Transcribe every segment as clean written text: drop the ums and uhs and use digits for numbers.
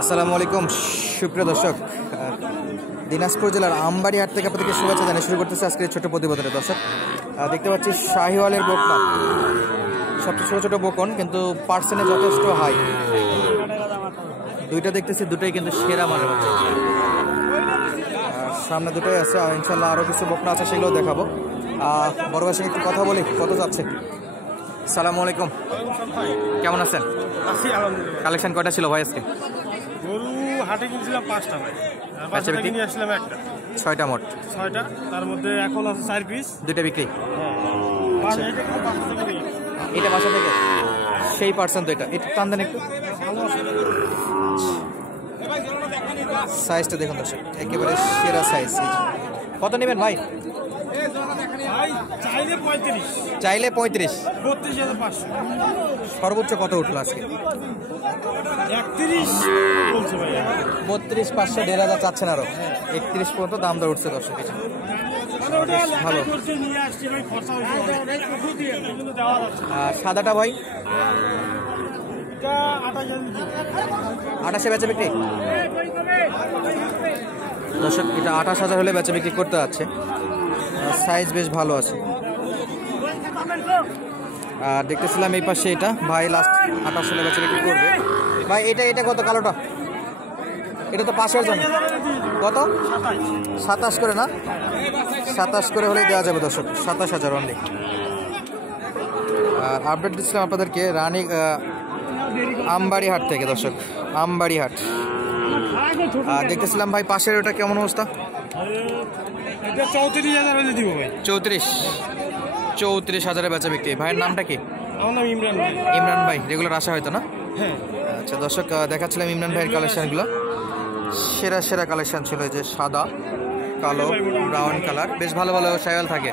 আসসালামু আলাইকুম সুপ্রিয় দর্শক, দিনাজপুর জেলার আমবাড়ি হাট থেকে আপনাদেরকে শুভেচ্ছা জানিয়ে শুরু করতেছে আজকের ছোট প্রতিবেদনে। দর্শক দেখতে পাচ্ছি শাহিওয়ালের বকনা, সবচেয়ে ছোটো ছোটো বকন কিন্তু পার্সেন্টে যথেষ্ট হাই। দুইটা দেখতেছি, দুটোই কিন্তু সেরা মানের হচ্ছে। সামনে দুটোই আছে, আর ইনশাল্লাহ আরও কিছু বকনা আছে, সেগুলো দেখাবো। বড় ভাইয়ের সঙ্গে একটু কথা বলি, কত যাচ্ছে? আসসালামু আলাইকুম, কেমন আছেন? কালেকশন কয়টা ছিল ভাই আজকে? গরু হাটে কিনছিলাম 5টা ভাই, বাচ্চা কিনে আসলাম একটা। 6টা মোট? 6টা, তার মধ্যে এখন আছে 4 পিস। 2টা বিক্রি? হ্যাঁ। এটা বাসা থেকে সেই পার্সেন্ট তো, এটা একটু টান দেন একটু। সাইজটা দেখুন দর্শক, একেবারে সেরা সাইজ। কত নেবেন ভাই? চাইলে 35। 32,500। সর্বোচ্চ কত উঠলো আজকে? 31 বলছে ভাই। 32,500, 1,500 চাচ্ছেন আরো? 31 পর্যন্ত দাম দর উঠছে দর্শক। ভালো। আর সাদাটা ভাই? 28,000 বেচা বিক্রি দর্শক। এটা 28,000 হলে বেচা বিক্রি করতে যাচ্ছে। সাইজ বেশ ভালো আছে। আর দেখতেছিলাম এই পাশে এটা ভাই লাস্ট 28 হলে বেচা বিক্রি করবে। ভাই এটা কত কালোটা? এটা তো পাশের জন্য। কত? 27 করে না? 27 করে হলেই দেওয়া যাবে দর্শক, 27,000 অনলি। আর আপডেট দিচ্ছিলাম আপনাদেরকে রানী আমবাড়ি হাট থেকে দর্শক, আমবাড়ি হাট। আর দেখতেছিলাম ভাই পাশের ওটা কেমন অবস্থা? 34,000 বেচা বিক্রি। ভাইয়ের নামটা কি? ইমরান ভাই। রেগুলার আসা হয়তো না? আচ্ছা দর্শক, দেখাচ্ছিলাম ইমরান ভাইয়ের কালেকশনগুলো। সেরা সেরা কালেকশন ছিল, যে সাদা, কালো, ব্রাউন কালার, বেশ ভালো ভালো শাহিওয়াল থাকে।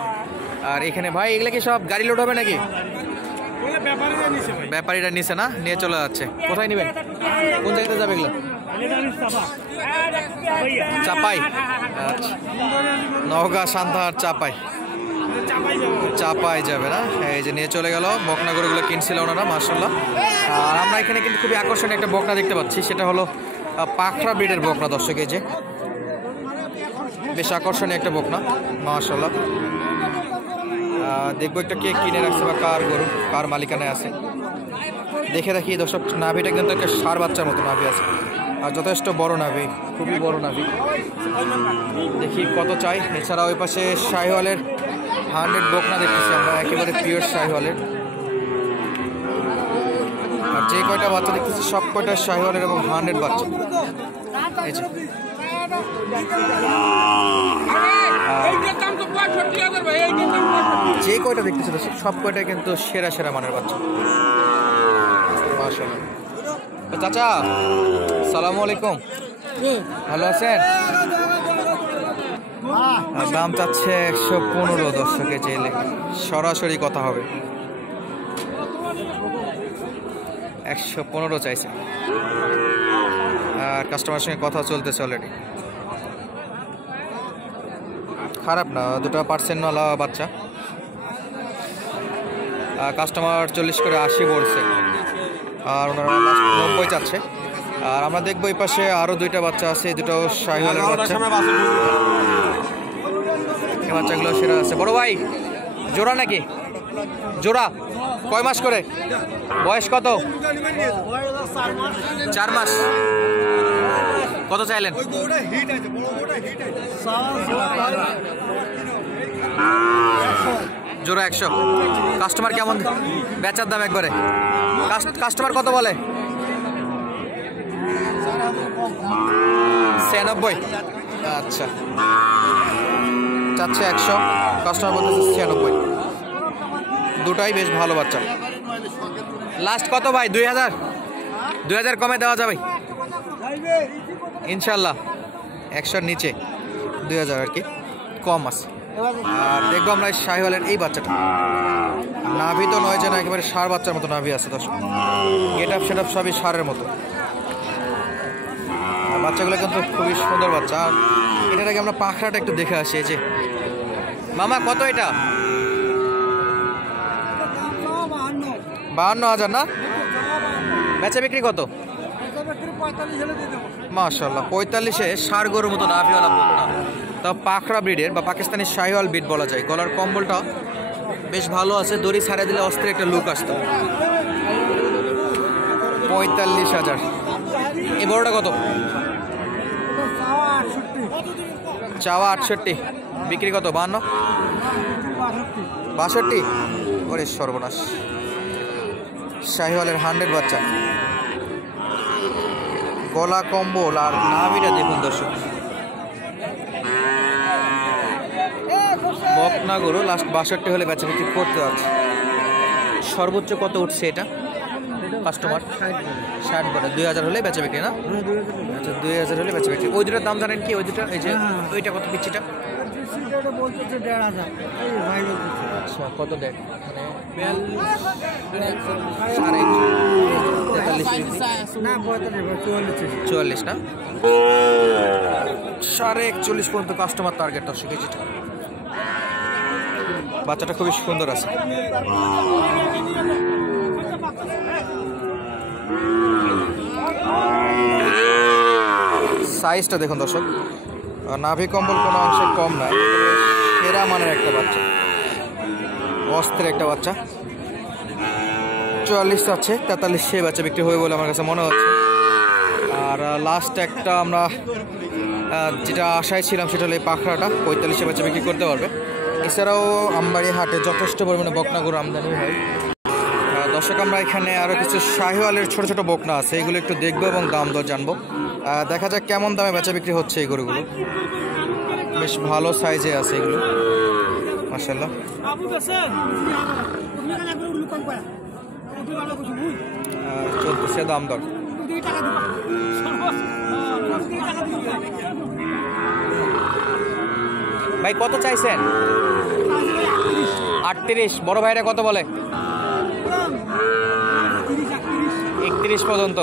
আর এখানে ভাই এগুলো কি সব গাড়ি লোড হবে নাকি? ব্যাপারীরা নিচে না, নিয়ে চলে যাচ্ছে। কোথায় নেবেন? কোন জায়গাতে যাবে এগুলো? চাপাই? নওগাঁ, সান্তাহার, চাপাই যাবে না? এই যে নিয়ে চলে গেল। বকনা গরুগুলো কিনছিল ওনারা, মাশাআল্লাহ। আর আমরা এখানে কিন্তু খুবই আকর্ষণীয় একটা বকনা দেখতে পাচ্ছি, সেটা হলো পাখরা ব্রিডের বকনা দর্শক। এই যে বেশ আকর্ষণীয় একটা বকনা, মাশাআল্লাহ। দেখবো একটা কে কিনে রাখছে বা কার গরু, কার মালিকানায় আছে দেখে রাখি দর্শক। নাভিটা কিন্তু একটা ষাঁড় বাচ্চার মতো নাভি আছে, আর যথেষ্ট বড় নাভি, খুবই বড় নাভি। দেখি কত চাই। এছাড়া ওই পাশে শাহিওয়ালের 100 বকনা দেখতেছি আমরা, একেবারে পিওর শাহিওয়ালের। আর যে কয়টা বাচ্চা দেখতেছি সব কয়টা শাহিওয়ালের এবং 100 বাচ্চা। এই যে যে কয়টা দেখতেছি সব কয়টা কিন্তু সেরা সেরা মানের বাচ্চা, মাশাআল্লাহ। চাচা সালামু আলাইকুম, ভালো আছেন? দাম চাচ্ছে 115 দর্শকে, চাইলে সরাসরি কথা হবে। 115 চাইছে, আর কাস্টমারের সঙ্গে কথা চলতেছে অলরেডি। খারাপ না, 2টা পার্সেন্টওয়ালা বাচ্চা। কাস্টমার 40 করে 80 বলছে, আর ওনারা 90 চাচ্ছে। আর আমরা দেখবো এই পাশে আরো 2টা বাচ্চা আছে, এই দুটো শাহিওয়ালের বাচ্চা। এই বাচ্চাগুলো সেরা আছে। বড় ভাই জোড়া নাকি? জোড়া কয় মাস করে? বয়স কত? 4 মাস। কত চাইলেন? জোড়া 100। কাস্টমার কেমন? বেচার দাম একবারে। কাস্টমার কত বলে? 96। আচ্ছা, চাচ্ছে 100, কাস্টমার বলতেছে 96। দুটাই বেশ ভালো বাচ্চা। লাস্ট কত ভাই? 2,000 কমে দেওয়া যাবে ইনশাল্লাহ? 100-র নিচে 2,000 আর কি কম আছে। আর দেখবো আমরা শাহিওয়ালের এই বাচ্চাটা। নাভি তো নয় যেন একেবারে ষাঁড় বাচ্চার মতো নাভি আছে দর্শক, গেট আপ সেট আপ সবই ষাঁড়ের মতো। বাচ্চাগুলো কিন্তু খুবই সুন্দর বাচ্চা। আর এটার আগে আমরা পাখরাটা একটু দেখে আসি। এই যে মামা কত এটা? 52,000 না? বেচা বিক্রি কত? মাশাআল্লাহ 45-এ ষাঁড় গরুর মতো নাভিওয়ালা বকনা, তা পাখরা ব্রিডের বা পাকিস্তানি শাহিওয়াল ব্রিড বলা যায়। গলার কম্বলটা বেশ ভালো আছে, দড়ি ছাড়া দিলে অস্ত্রের একটা লুক আসতো। 45,000। এই বড়টা কত? চাওয়া 68, বিক্রি কত? 52, 62। ওরে সর্বনাশ, শাহিওয়ালের 100 বাচ্চা। গলা কম্বল আর নাভিটা দেখুন দর্শক। বকনা গরু লাস্ট 62 হলে বেচা বিক্রি করতে আছে। সর্বোচ্চ কত উঠছে এটা কাস্টমার? 60 বলে। 2000 হলে বেচা বিক্রি না? আচ্ছা 2000 হলে বেচা বিক্রি। ওই দুটার দাম জানেন কি? ওই দুটা, এই যে ওইটা কত পিচ্ছিটা? আচ্ছা কত দেখ মানে 44 না? 41.5 পর্যন্ত কাস্টমার টার্গেট দর্শক। কেজিটা বাচ্চাটা খুবই সুন্দর আছে। সাইজটা দেখুন দর্শক, নাভি কম্বল কোনো অংশে কম নয়, সেরা মানের একটা বাচ্চা, অস্ত্রের একটা বাচ্চা। 44 আছে, 43 বাচ্চা বিক্রি হবে বলে আমার কাছে মনে হচ্ছে। আর লাস্ট একটা আমরা যেটা আশায় ছিলাম সেটা হলো এই পাখরাটা, 45 বাচ্চা বিক্রি করতে পারবে। এছাড়াও আমবাড়ি হাটে যথেষ্ট পরিমাণে বকনা গরু আমদানি হয়। দর্শক আমরা এখানে আরও কিছু শাহিওয়ালের ছোট ছোট বকনা আছে, এগুলো একটু দেখবো এবং দাম দর জানবো। দেখা যাক কেমন দামে বেচা বিক্রি হচ্ছে এই গরুগুলো। বেশ ভালো সাইজে আছে এগুলো মাশাআল্লাহ। চলতেছে দাম দর। ভাই কত চাইছেন? 38। বড় ভাইরা কত বলে? 31 পর্যন্ত।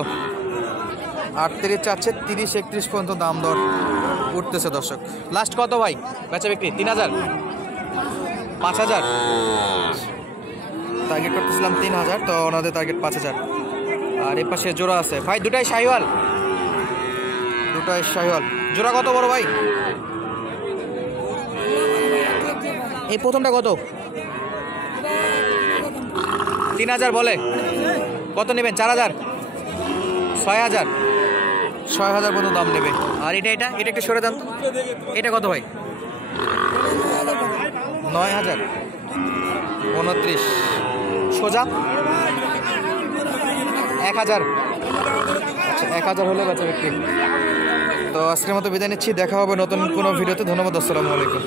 38 চাচ্ছে, 30-31 পর্যন্ত দাম দর উঠতেছে দর্শক। লাস্ট কত ভাই বেচা বিক্রি? 3000, 5000 টার্গেট করতেছিলাম। 3000, তো ওনাদের টার্গেট 5000। আর এ পাশে জোড়া আছে ভাই, দুটাই শাহিওয়াল, দুটাই শাহিওয়াল। জোড়া কত বড় ভাই? এই প্রথমটা কত? 3000 বলে। কত নেবেন? 4000, 6000, 6000 পর্যন্ত দাম নেবে। আর এটা এটা এটা একটু সরে দেন তো, এটা কত ভাই? 9000, 29। সোজা 1000। আচ্ছা 1000 হলে বেচা বিক্রি। তো আজকের মতো বিদায় নিচ্ছি, দেখা হবে নতুন কোনো ভিডিওতে। ধন্যবাদ, আসসালামু আলাইকুম।